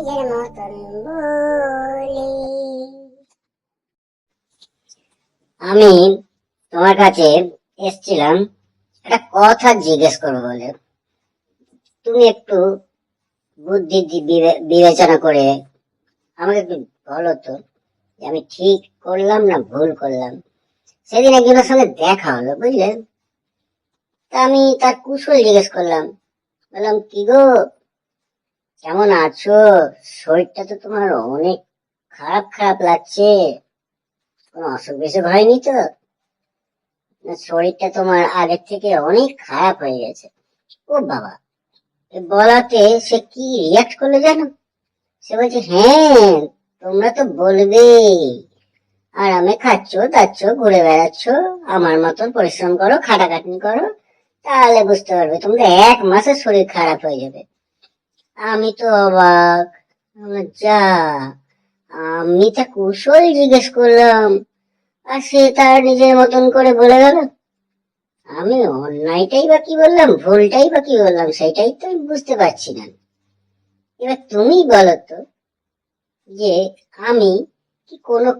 নিজের মতন বলি। আমি তোমার কাছে এসছিলাম একটা কথা জিজ্ঞেস করবো বলে। তুমি একটু বুদ্ধি বিবেচনা করে আমাকে একটু বলো তো, যে আমি ঠিক করলাম না ভুল করলাম। সেদিন একজনের সঙ্গে দেখা হলো, বুঝলেন? তা আমি তার কুশল জিজ্ঞেস করলাম, বললাম কি গো, কেমন আছো? শরীরটা তো তোমার অনেক খারাপ খারাপ লাগছে, কোনো অসুখ বিসুখ হয়নি তো? না, শরীরটা তোমার আগের থেকে অনেক খারাপ হয়ে গেছে। ও বাবা! বলাতে সে কি রিয়াক্ট করলো জানো? সে বলছে, হ্যাঁ তোমরা তো বলবেই, আরামে খাচ্ছ দাচ্ছ ঘুরে বেড়াচ্ছ, আমার মতন পরিশ্রম করো খাটাখাটনি করো, তাহলে বুঝতে পারবে তোমাদের 1 মাসে শরীর খারাপ হয়ে যাবে। আমি তো অবাক, যা, আমি তা কুশল জিজ্ঞেস করলাম আর সে তার নিজের মতন করে বলে গেল। আমি অন্যায়টাই বা কি বললাম, ভুলটাই বা কি বললাম, সেটাই তো আমি বুঝতে পারছি না। এবার তুমি বলো তো, যে আমি কি কোনো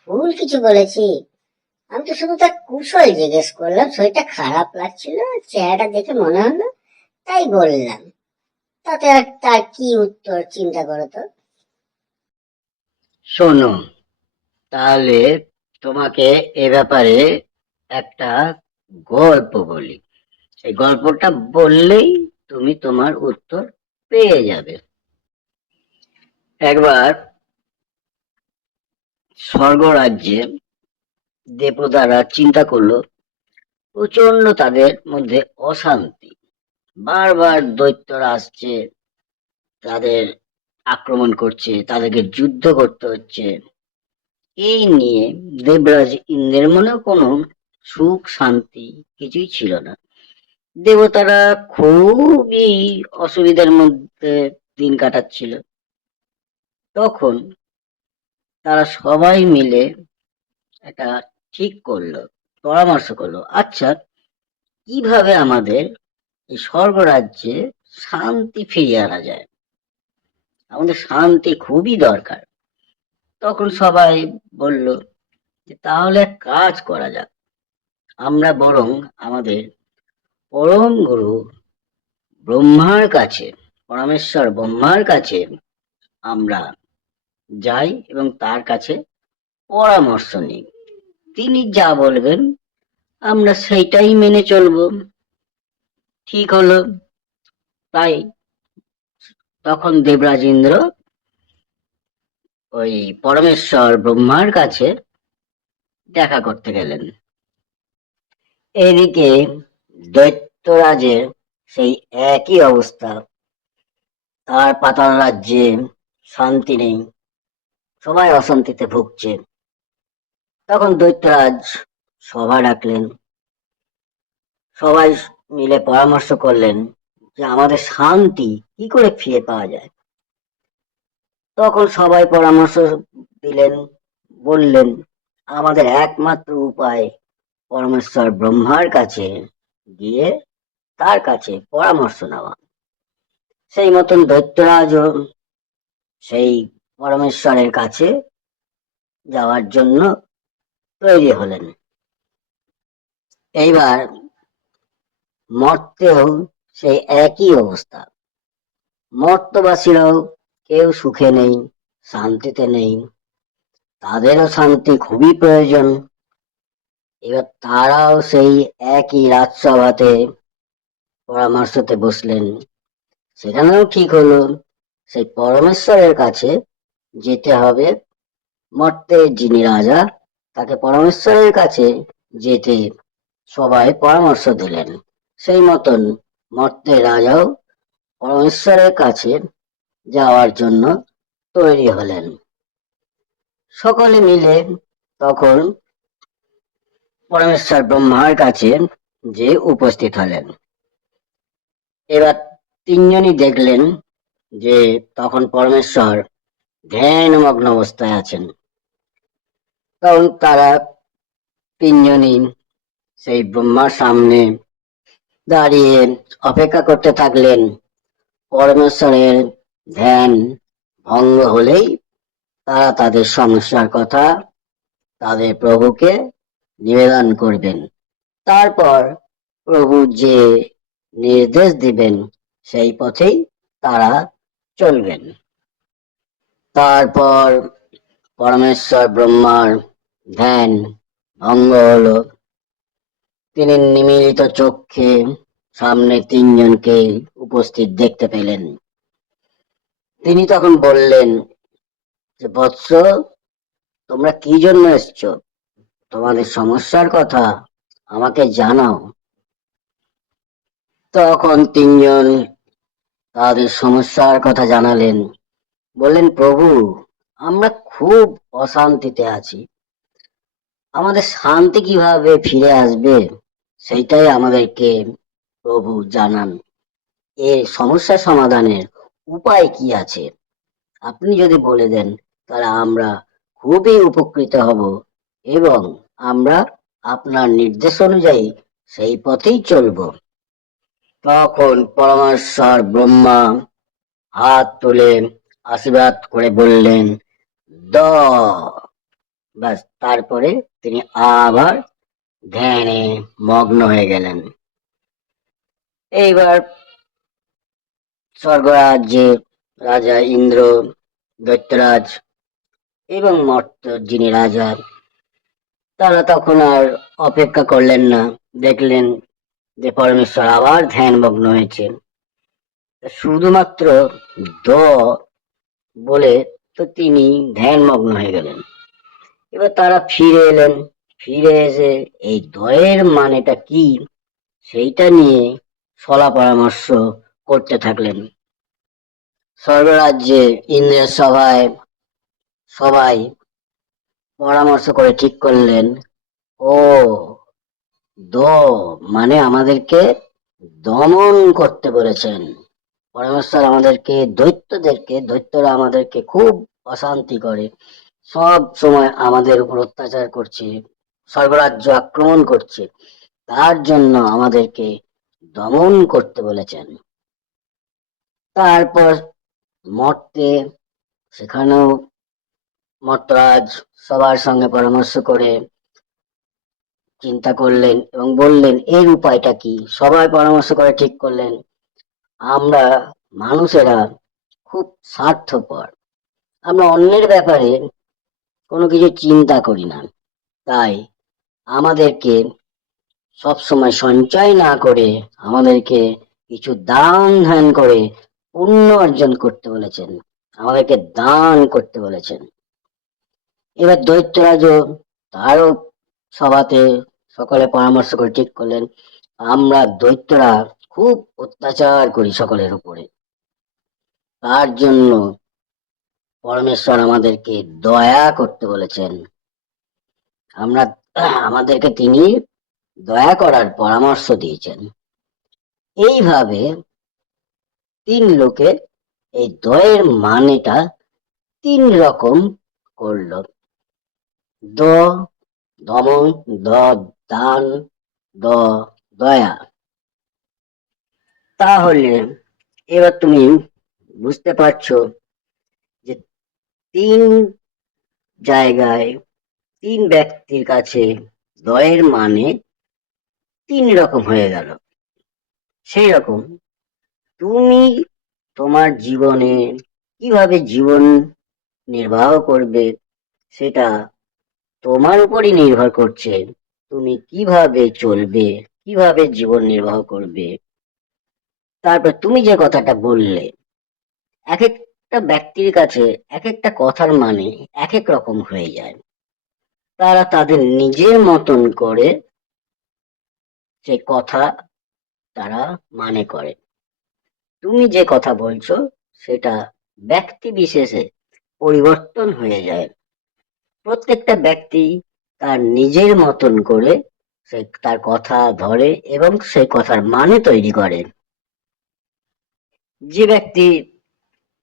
ভুল কিছু বলেছি? আমি তো শুধু তার কুশল জিজ্ঞেস করলাম, শরীরটা খারাপ লাগছিল, চেহারাটা দেখে মনে হলো, তাই বললাম। তাতে আর তার কি উত্তর চিন্তা করো তো। শোনো, তাহলে তোমাকে এ ব্যাপারে একটা গল্প বলি। এই গল্পটা বললেই তুমি তোমার উত্তর পেয়ে যাবে। একবার স্বর্গরাজ্যে দেবতারা চিন্তা করলো, প্রচন্ড তাদের মধ্যে অশান্তি, বারবার দৈত্যরা আসছে, তাদের আক্রমণ করছে, তাদেরকে যুদ্ধ করতে হচ্ছে। এই নিয়ে দেবরাজ ইন্দ্রের মনে কোনো সুখ শান্তি কিছুই ছিল না। দেবতারা খুবই অসুবিধার মধ্যে দিন কাটাচ্ছিল। তখন তারা সবাই মিলে একটা ঠিক করলো, পরামর্শ করলো, আচ্ছা কিভাবে আমাদের এই স্বর্গরাজ্যে শান্তি ফিরিয়ে আনা যায়, আমাদের শান্তি খুবই দরকার। তখন সবাই বলল যে তাহলে এক কাজ করা যাক, আমরা বরং আমাদের পরম গুরু ব্রহ্মার কাছে, পরমেশ্বর ব্রহ্মার কাছে আমরা যাই এবং তার কাছে পরামর্শ নিই। তিনি যা বলবেন আমরা সেইটাই মেনে চলবো। ঠিক হলো। তাই তখন দেবরাজ ইন্দ্র ওই পরমেশ্বর ব্রহ্মার কাছে দেখা করতে গেলেন। এদিকে দৈত্যরাজের সেই একই অবস্থা, তার পাতাল রাজ্যে শান্তি নেই, সবাই অশান্তিতে ভুগছে। তখন দৈত্যরাজ সভা ডাকলেন, সবাই মিলে পরামর্শ করলেন যে আমাদের শান্তি কি করে ফিরে পাওয়া যায়। তখন সবাই পরামর্শ দিলেন, বললেন আমাদের একমাত্র উপায় পরমেশ্বর ব্রহ্মার কাছে গিয়ে তার কাছে পরামর্শ নেওয়া। সেই মতন দৈত্যরাজও সেই পরমেশ্বরের কাছে যাওয়ার জন্য তৈরি হলেন। এইবার মর্তেও সেই একই অবস্থা, মর্তবাসীরাও কেউ সুখে নেই, শান্তিতে নেই, তাদেরও শান্তি খুবই প্রয়োজন। এবার তারাও সেই একই রাজসভাতে পরামর্শতে বসলেন। সেখানেও ঠিক হলো সেই পরমেশ্বরের কাছে যেতে হবে। মর্তের যিনি রাজা, তাকে পরমেশ্বরের কাছে যেতে সবাই পরামর্শ দিলেন। সেই মতন মর্তের রাজাও পরমেশ্বরের কাছে যাওয়ার জন্য তৈরি হলেন। সকলে মিলে তখন পরমেশ্বর ব্রহ্মার কাছে যে উপস্থিত হলেন। এবার তিনজনই দেখলেন যে তখন পরমেশ্বর ধ্যানমগ্ন অবস্থায় আছেন। তখন তারা তিনজনই সেই ব্রহ্মার সামনে দাঁড়িয়ে অপেক্ষা করতে থাকলেন পরমেশ্বরের ধ্যান ভঙ্গ হলেই তারা তাদের সমস্যার কথা তাদের প্রভুকে নিবেদন করবেন। তারপর প্রভু যে নির্দেশ দিবেন সেই পথেই তারা চলবেন। তারপর পরমেশ্বর ব্রহ্মার ধ্যান ভঙ্গ হলো। তিনি নিমীলিত চক্ষে সামনে তিনজনকে উপস্থিত দেখতে পেলেন। তিনি তখন বললেন যে, বৎস, তোমরা কি জন্য এসছো? তোমাদের সমস্যার কথা আমাকে জানাও। তখন তিনজন তাদের সমস্যার কথা জানালেন। বললেন, প্রভু, আমরা খুব অশান্তিতে আছি। আমাদের শান্তি কিভাবে ফিরে আসবে সেইটাই আমাদেরকে প্রভু জানান। এর সমস্যা সমাধানের উপায় কি আছে? আপনি যদি বলে দেন তাহলে আমরা খুবই উপকৃত হব এবং আমরা আপনার নির্দেশ অনুযায়ী সেই পথেই চলব। তখন পরমেশ্বর ব্রহ্মা হাত তুলে আশীর্বাদ করে বললেন, দ ব্যাস। তারপরে তিনি আবার ধ্যানে মগ্ন হয়ে গেলেন। এইবার স্বর্গরাজ্যে রাজা ইন্দ্র, দৈত্যরাজ এবং মর্ত যিনি রাজা, তারা তখন আর অপেক্ষা করলেন না। দেখলেন যে পরমেশ্বর আবার ধ্যানমগ্ন হয়েছে। শুধুমাত্র দ বলে তো তিনি ধ্যানমগ্ন হয়ে গেলেন। এবার তারা ফিরে এলেন। ফিরে এসে এই দয়ের মানেটা কি সেইটা নিয়ে সলা পরামর্শ করতে থাকলেন। স্বর্গরাজ্যে ইন্দ্রের সভায় সবাই পরামর্শ করে ঠিক করলেন, ও দ মানে আমাদেরকে দমন করতে বলেছেন। পরমেশ্বর আমাদেরকে দৈত্যরা আমাদেরকে খুব অশান্তি করে, সব সময় আমাদের উপর অত্যাচার করছে, স্বর্গরাজ্য আক্রমণ করছে। তার জন্য আমাদেরকে দমন করতে বলেছেন। তারপর মর্তে, সেখানেও মর্তরাজ সবার সঙ্গে পরামর্শ করে চিন্তা করলেন এবং বললেন এর উপায়টা কি। সবাই পরামর্শ করে ঠিক করলেন, আমরা মানুষেরা খুব স্বার্থপর, আমরা অন্যের ব্যাপারে কোনো কিছু চিন্তা করি না। তাই আমাদেরকে সবসময় সঞ্চয় না করে আমাদেরকে কিছু দান ধ্যান করে পুণ্য অর্জন করতে বলেছেন, আমাদেরকে দান করতে বলেছেন। এবার দৈত্যরাজও তারও সভাতে সকলে পরামর্শ করে ঠিক করলেন, আমরা দৈত্যরা খুব অত্যাচার করি সকলের উপরে, তার জন্য পরমেশ্বর আমাদেরকে দয়া করতে বলেছেন। আমরা আমাদেরকে তিনি দয়া করার পরামর্শ দিয়েছেন। এইভাবে তিন লোকে এই দয়ের মানেটা তিন রকম করল। দ দমন, দ দান, দ দয়া। তাহলে এবার তুমি বুঝতে পারছো যে তিন জায়গায় তিন ব্যক্তির কাছে দয়ের মানে তিন রকম হয়ে গেল। সেই রকম তুমি তোমার জীবনে কিভাবে জীবন নির্বাহ করবে সেটা তোমার উপরই নির্ভর করছে। তুমি কিভাবে চলবে, কিভাবে জীবন নির্বাহ করবে। তারপর তুমি যে কথাটা বললে, এক একটা ব্যক্তির কাছে এক একটা কথার মানে এক এক রকম হয়ে যায়। তারা তাদের নিজের মতন করে সে কথা তারা মানে করে। তুমি যে কথা বলছো সেটা ব্যক্তি বিশেষে পরিবর্তন হয়ে যায়। প্রত্যেকটা ব্যক্তি তার নিজের মতন করে সে তার কথা ধরে এবং সেই কথার মানে তৈরি করে। যে ব্যক্তি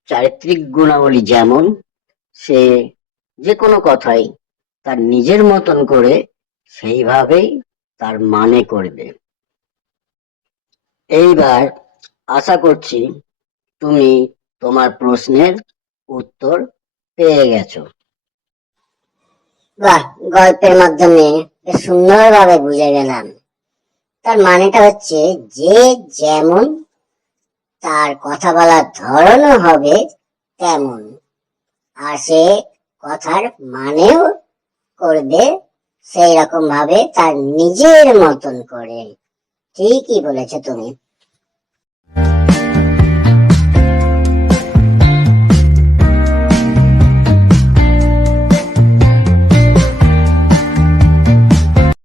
চারিত্রিক গুণাবলী যেমন, সে যে কোনো কথাই তার নিজের মতন করে সেইভাবেই তার মানে করবে। এইবার আশা করছি তুমি তোমার প্রশ্নের উত্তর পেয়ে গেছো। বাহ, গল্পের মাধ্যমে বেশ সুন্দরভাবে বুঝে গেলাম। তার মানেটা হচ্ছে যে যেমন, তার কথা বলার ধরনও হবে তেমন, আর সে কথার মানেও করবে সেই রকম ভাবে, তার নিজের মতন করে। ঠিকই বলেছো তুমি।